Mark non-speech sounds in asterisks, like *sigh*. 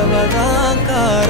அவதான் *laughs* காரணம்